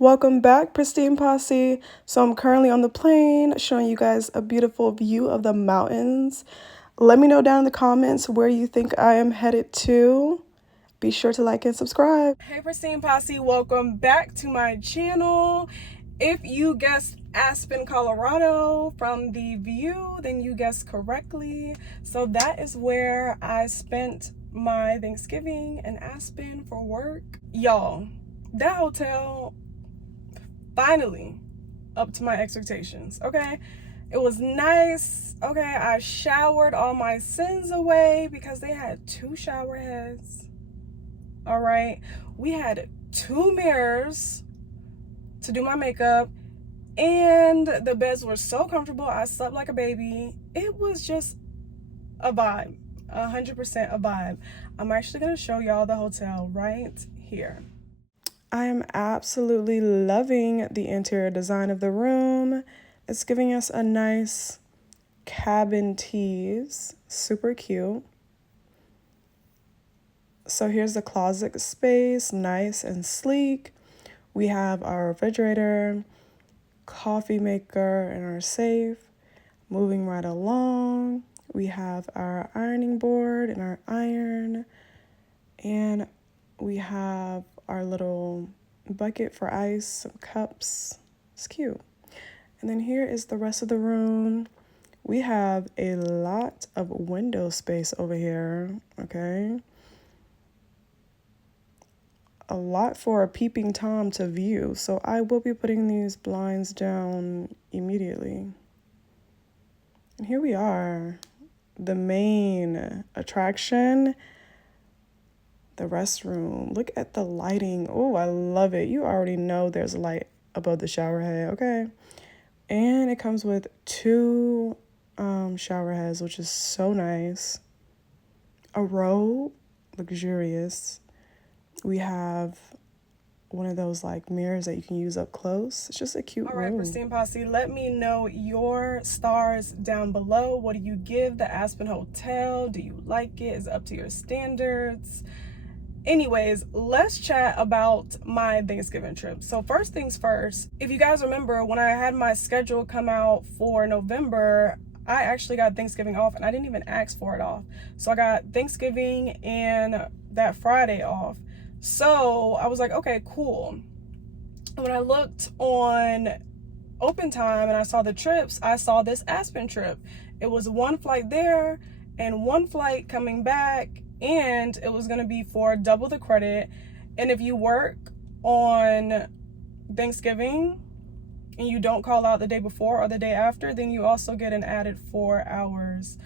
Welcome back, Pristine Posse. So I'm currently on the plane showing you guys a beautiful view of the mountains. Let me know down in the comments where you think I am headed to. Be sure to like and subscribe. Hey, Pristine Posse, welcome back to my channel. If you guessed Aspen, Colorado from the view, then you guessed correctly. So that is where I spent my Thanksgiving in Aspen for work. Y'all, that hotel finally up to my expectations. Okay, it was nice. Okay, I showered all my sins away because they had 2 shower heads. All right, we had 2 mirrors to do my makeup, and the beds were so comfortable. I slept like a baby. It was just a vibe, 100% a vibe. I'm actually gonna show y'all the hotel right here. I am absolutely loving the interior design of the room. It's giving us a nice cabin tease. Super cute. So here's the closet space, nice and sleek. We have our refrigerator, coffee maker, and our safe. Moving right along, we have our ironing board and our iron. And we have our little bucket for ice, some cups. It's cute. And then here is the rest of the room. We have a lot of window space over here, okay? A lot for a peeping Tom to view. So I will be putting these blinds down immediately. And here we are, the main attraction. The restroom. Look at the lighting. Oh, I love it. You already know there's a light above the shower head, okay? And it comes with 2 shower heads, which is so nice. A robe, luxurious. We have one of those like mirrors that you can use up close. It's just a cute room. All right, Pristine Posse, let me know your stars down below. What do you give the Aspen Hotel? Do you like it? Is it up to your standards? Anyways, let's chat about my Thanksgiving trip. So first things first, if you guys remember when I had my schedule come out for November, I actually got Thanksgiving off and I didn't even ask for it off. So I got Thanksgiving and that Friday off. So I was like, okay, cool. When I looked on Open Time and I saw the trips, I saw this Aspen trip. It was 1 flight there and 1 flight coming back, and it was going to be for double the credit. And if you work on Thanksgiving and you don't call out the day before or the day after, then you also get an added 4 hours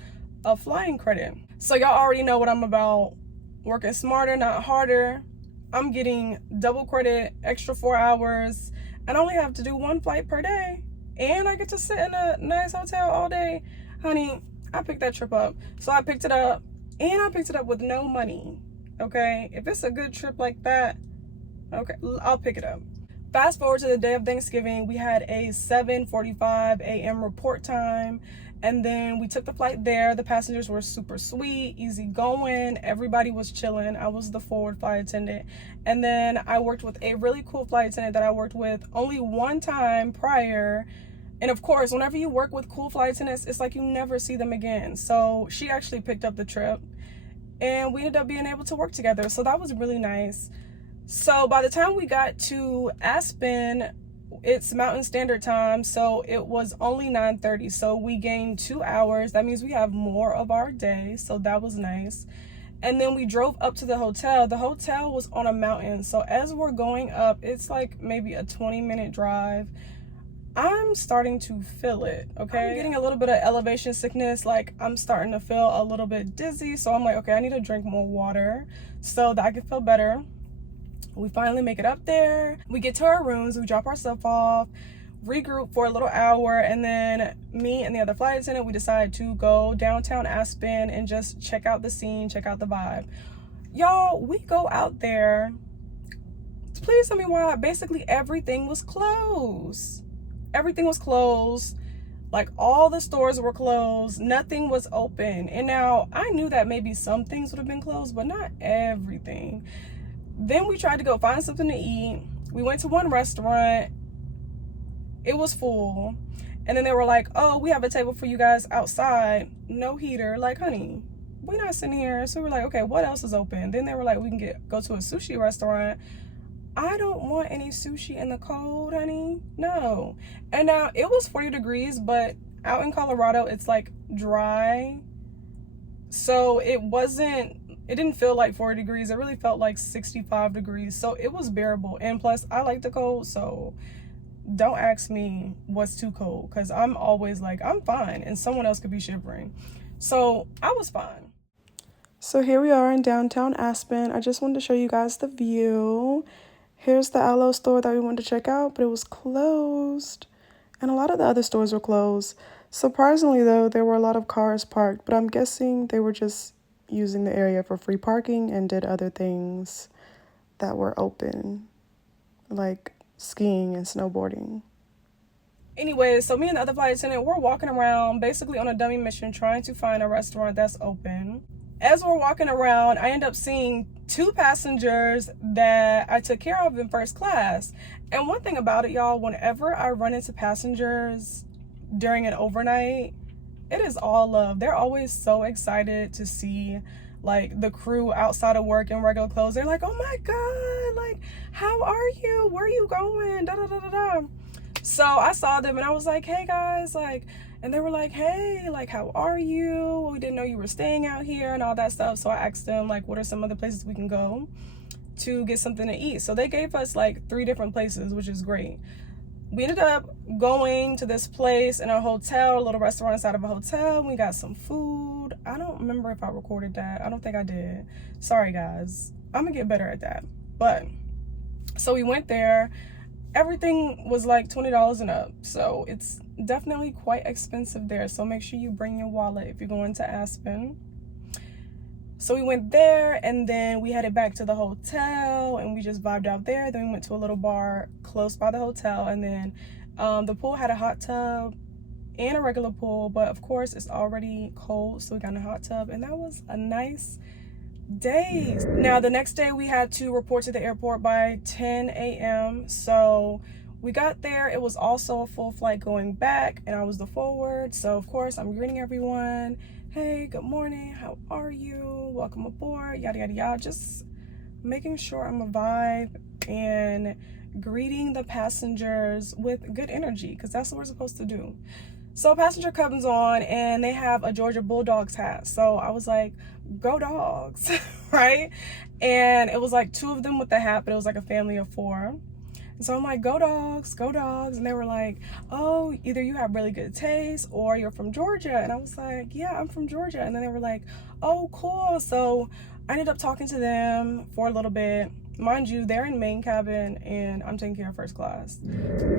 of flying credit. So y'all already know what I'm about. Working smarter, not harder. I'm getting double credit, extra 4 hours, and I only have to do 1 flight per day. And I get to sit in a nice hotel all day. Honey, I picked that trip up. So I picked it up. And I picked it up with no money, okay? If it's a good trip like that, okay, I'll pick it up. Fast forward to the day of Thanksgiving, we had a 7:45 a.m. report time, and then we took the flight there. The passengers were super sweet, easy going. Everybody was chilling. I was the forward flight attendant. And then I worked with a really cool flight attendant that I worked with only 1 time prior. And of course, whenever you work with cool flight attendants, it's like you never see them again. So she actually picked up the trip and we ended up being able to work together. So that was really nice. So by the time we got to Aspen, it's Mountain Standard Time. So it was only 9:30. So we gained 2 hours. That means we have more of our day. So that was nice. And then we drove up to the hotel. The hotel was on a mountain. So as we're going up, it's like maybe a 20-minute drive. I'm starting to feel it, okay? I'm getting a little bit of elevation sickness. Like, I'm starting to feel a little bit dizzy. So I'm like, okay, I need to drink more water so that I can feel better. We finally make it up there. We get to our rooms. We drop our stuff off, regroup for a little hour. And then me and the other flight attendant, we decide to go downtown Aspen and just check out the scene, check out the vibe. Y'all, we go out there. Please tell me why. Basically, everything was closed. Everything was closed. Like, all the stores were closed. Nothing was open. And now I knew that maybe some things would have been closed, but not everything. Then we tried to go find something to eat. We went to one restaurant. It was full. And then they were like, oh, we have a table for you guys outside. No heater. Like, honey, we're not sitting here. So we were like, okay, what else is open? Then they were like, we can go to a sushi restaurant. I don't want any sushi in the cold, honey. No. And now it was 40 degrees, but out in Colorado, it's like dry. So it didn't feel like 40 degrees. It really felt like 65 degrees. So it was bearable. And plus, I like the cold. So don't ask me what's too cold, because I'm always like, I'm fine. And someone else could be shivering. So I was fine. So here we are in downtown Aspen. I just wanted to show you guys the view. Here's the aloe store that we wanted to check out, but it was closed. And a lot of the other stores were closed. Surprisingly, though, there were a lot of cars parked, but I'm guessing they were just using the area for free parking and did other things that were open, like skiing and snowboarding. Anyway, so me and the other flight attendant, we're walking around basically on a dummy mission trying to find a restaurant that's open. As we're walking around, I end up seeing 2 passengers that I took care of in first class. And one thing about it, y'all, whenever I run into passengers during an overnight, it is all love. They're always so excited to see like the crew outside of work in regular clothes. They're like, oh my God, like, how are you? Where are you going? Da da da da da. So I saw them and I was like, hey guys, like, and they were like, hey, like, how are you? We didn't know you were staying out here and all that stuff. So I asked them, like, what are some other places we can go to get something to eat? So they gave us like 3 different places, which is great. We ended up going to this place in a hotel, a little restaurant inside of a hotel. We got some food. I don't remember if I recorded that. I don't think I did. Sorry, guys. I'm gonna get better at that. But, so we went there. Everything was like $20 and up. So it's definitely quite expensive there. So make sure you bring your wallet if you're going to Aspen. So we went there and then we headed back to the hotel and we just vibed out there. Then we went to a little bar close by the hotel, and then the pool had a hot tub and a regular pool, but of course it's already cold, so we got in a hot tub, and that was a nice day. Now the next day we had to report to the airport by 10 a.m. So we got there. It was also a full flight going back, and I was the forward. So of course I'm greeting everyone. Hey, good morning, how are you? Welcome aboard, yada, yada, yada. Just making sure I'm a vibe and greeting the passengers with good energy, because that's what we're supposed to do. So passenger comes on and they have a Georgia Bulldogs hat. So I was like, go dogs, right? And it was like 2 of them with the hat, but it was like a family of 4. And so I'm like, go dogs, go dogs. And they were like, oh, either you have really good taste or you're from Georgia. And I was like, yeah, I'm from Georgia. And then they were like, oh, cool. So I ended up talking to them for a little bit. Mind you, they're in main cabin and I'm taking care of first class.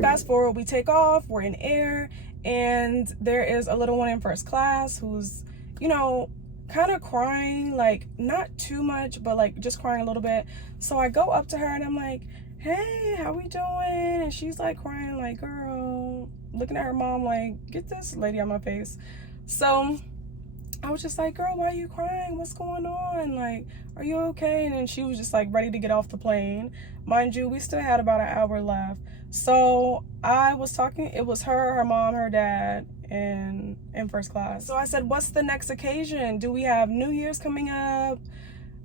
Fast forward, we take off, we're in air, and there is a little one in first class who's, you know, kind of crying, like not too much, but like just crying a little bit. So I go up to her and I'm like, hey, how we doing? And she's like crying, like, girl, looking at her mom like, get this lady on my face. So I was just like, girl, why are you crying? What's going on? Like, are you okay? And then she was just like ready to get off the plane. Mind you, we still had about an hour left. So I was talking, it was her mom, her dad, and in first class. So I said, what's the next occasion? Do we have New Year's coming up?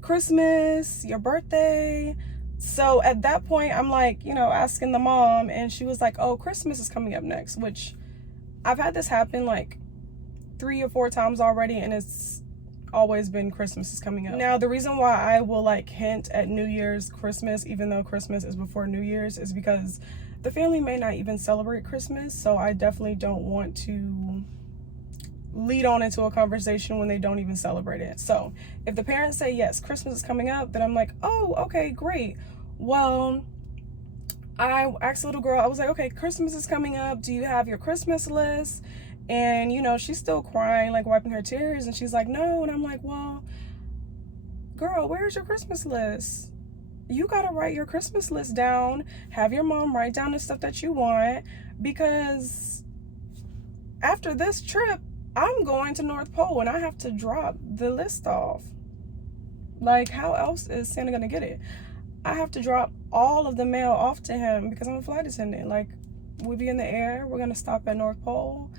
Christmas? Your birthday? So at that point, I'm like, you know, asking the mom, and she was like, oh, Christmas is coming up next, which I've had this happen like 3 or 4 times already, and it's always been Christmas is coming up. Now, the reason why I will like hint at New Year's, Christmas, even though Christmas is before New Year's, is because the family may not even celebrate Christmas. So I definitely don't want to lead on into a conversation when they don't even celebrate it. So if the parents say, yes, Christmas is coming up, then I'm like, oh, okay, great. Well, I asked the little girl, I was like, okay, Christmas is coming up. Do you have your Christmas list? And, you know, she's still crying, like wiping her tears. And she's like, no. And I'm like, well, girl, where's your Christmas list? You got to write your Christmas list down. Have your mom write down the stuff that you want. Because after this trip, I'm going to North Pole and I have to drop the list off. Like, how else is Santa going to get it? I have to drop all of the mail off to him because I'm a flight attendant. Like, we'll be in the air, we're gonna stop at North Pole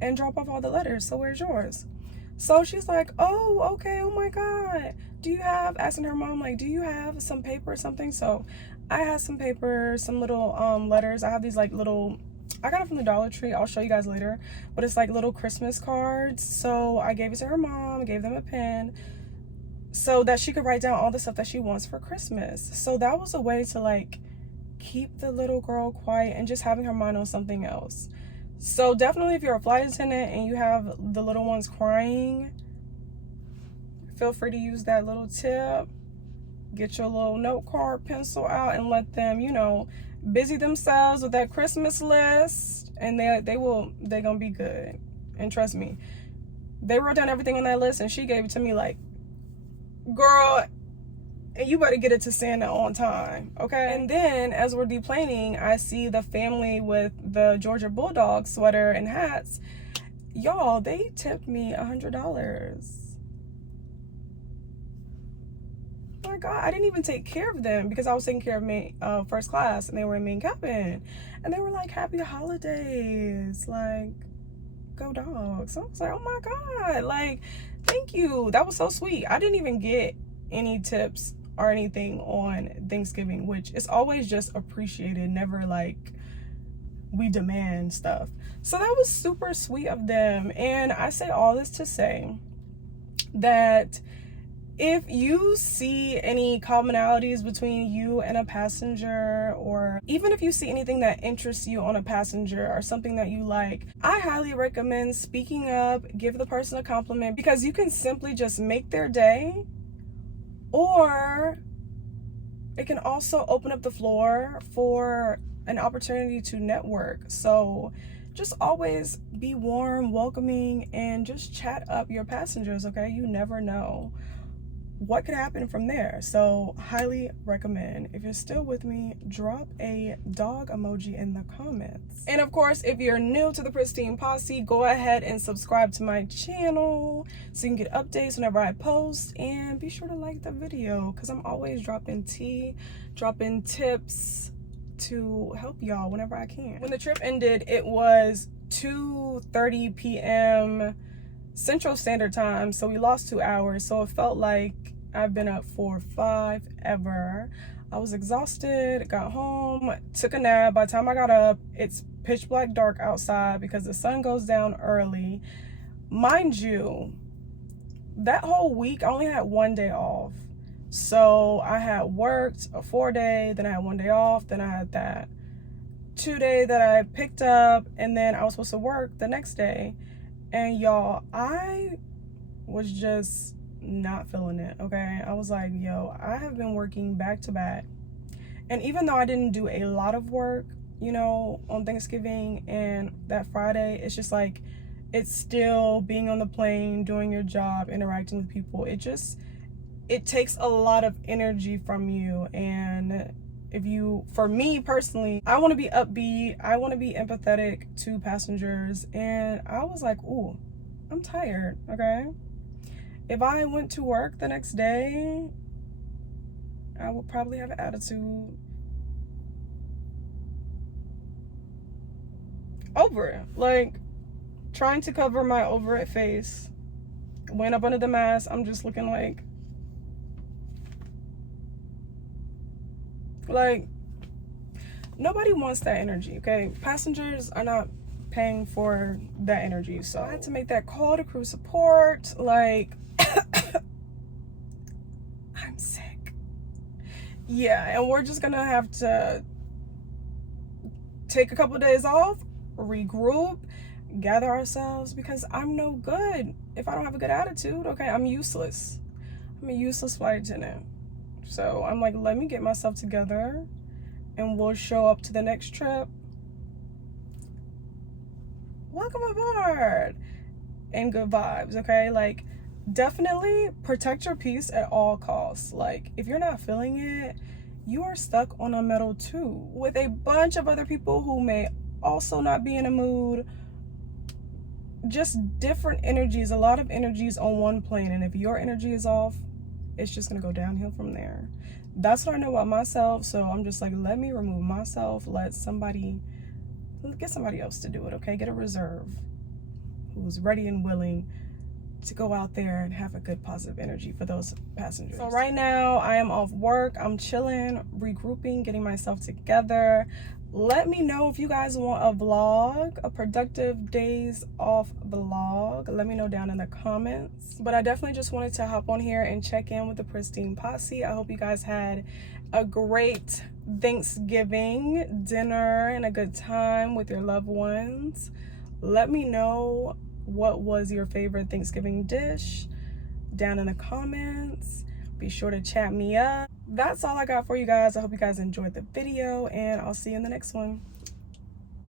and drop off all the letters. So where's yours? So she's like, oh, okay, oh my God. Do you have, asking her mom, like, do you have some paper or something? So I had some paper, some little letters. I have these like little, I got it from the Dollar Tree. I'll show you guys later. But it's like little Christmas cards. So I gave it to her mom, gave them a pen so that she could write down all the stuff that she wants for Christmas. So that was a way to like keep the little girl quiet and just having her mind on something else. So definitely if you're a flight attendant and you have the little ones crying, feel free to use that little tip. Get your little note card pencil out and let them, you know, busy themselves with that Christmas list, and they're gonna be good. And trust me, they wrote down everything on that list and she gave it to me like, girl, and you better get it to Santa on time, okay? And then as we're deplaning, I see the family with the Georgia Bulldog sweater and hats. Y'all, they tipped me $100. Oh my God, I didn't even take care of them because I was taking care of me first class and they were in main cabin. And they were like, happy holidays, like, go dogs. So I was like, oh my God, like, thank you. That was so sweet. I didn't even get any tips or anything on Thanksgiving, which is always just appreciated, never like we demand stuff. So that was super sweet of them. And I say all this to say that if you see any commonalities between you and a passenger, or even if you see anything that interests you on a passenger or something that you like, I highly recommend speaking up, give the person a compliment, because you can simply just make their day, or it can also open up the floor for an opportunity to network. So just always be warm, welcoming, and just chat up your passengers, okay? You never know what could happen from there. So highly recommend. If you're still with me, drop a dog emoji in the comments. And of course, if you're new to the Pristine Posse, go ahead and subscribe to my channel so you can get updates whenever I post, and be sure to like the video because I'm always dropping tea, dropping tips to help y'all whenever I can. When the trip ended, it was 2:30 p.m. Central Standard Time, so we lost 2 hours. So it felt like I've been up for 5 ever. I was exhausted, got home, took a nap. By the time I got up, it's pitch black dark outside because the sun goes down early. Mind you, that whole week I only had 1 day off. So I had worked a 4-day, then I had 1 day off, then I had that 2-day that I picked up, and then I was supposed to work the next day. And y'all, I was just not feeling it, okay? I was like, yo, I have been working back to back. And even though I didn't do a lot of work, you know, on Thanksgiving and that Friday, it's just like, it's still being on the plane, doing your job, interacting with people. It takes a lot of energy from you. And for me personally, I want to be upbeat, I want to be empathetic to passengers, and I was like, ooh, I'm tired, okay? If I went to work the next day, I would probably have an attitude over it, like trying to cover my over it face. Went up under the mask, I'm just looking like nobody wants that energy, okay? Passengers are not paying for that energy. So I had to make that call to crew support, like, I'm sick. Yeah, and we're just gonna have to take a couple of days off, regroup, gather ourselves, because I'm no good if I don't have a good attitude, okay? I'm useless. I'm a useless flight attendant. So I'm like, let me get myself together and we'll show up to the next trip. Welcome aboard. And good vibes, okay? Like, definitely protect your peace at all costs. Like, if you're not feeling it, you are stuck on a metal tube with a bunch of other people who may also not be in a mood. Just different energies, a lot of energies on one plane. And if your energy is off, it's just gonna go downhill from there. That's what I know about myself. So I'm just like, let me remove myself. Get somebody else to do it, okay? Get a reserve who's ready and willing to go out there and have a good positive energy for those passengers. So right now I am off work. I'm chilling, regrouping, getting myself together. Let me know if you guys want a vlog, a productive days off vlog. Let me know down in the comments. But I definitely just wanted to hop on here and check in with the Pristine Posse. I hope you guys had a great Thanksgiving dinner and a good time with your loved ones. Let me know what was your favorite Thanksgiving dish down in the comments. Be sure to chat me up. That's all I got for you guys. I hope you guys enjoyed the video, and I'll see you in the next one.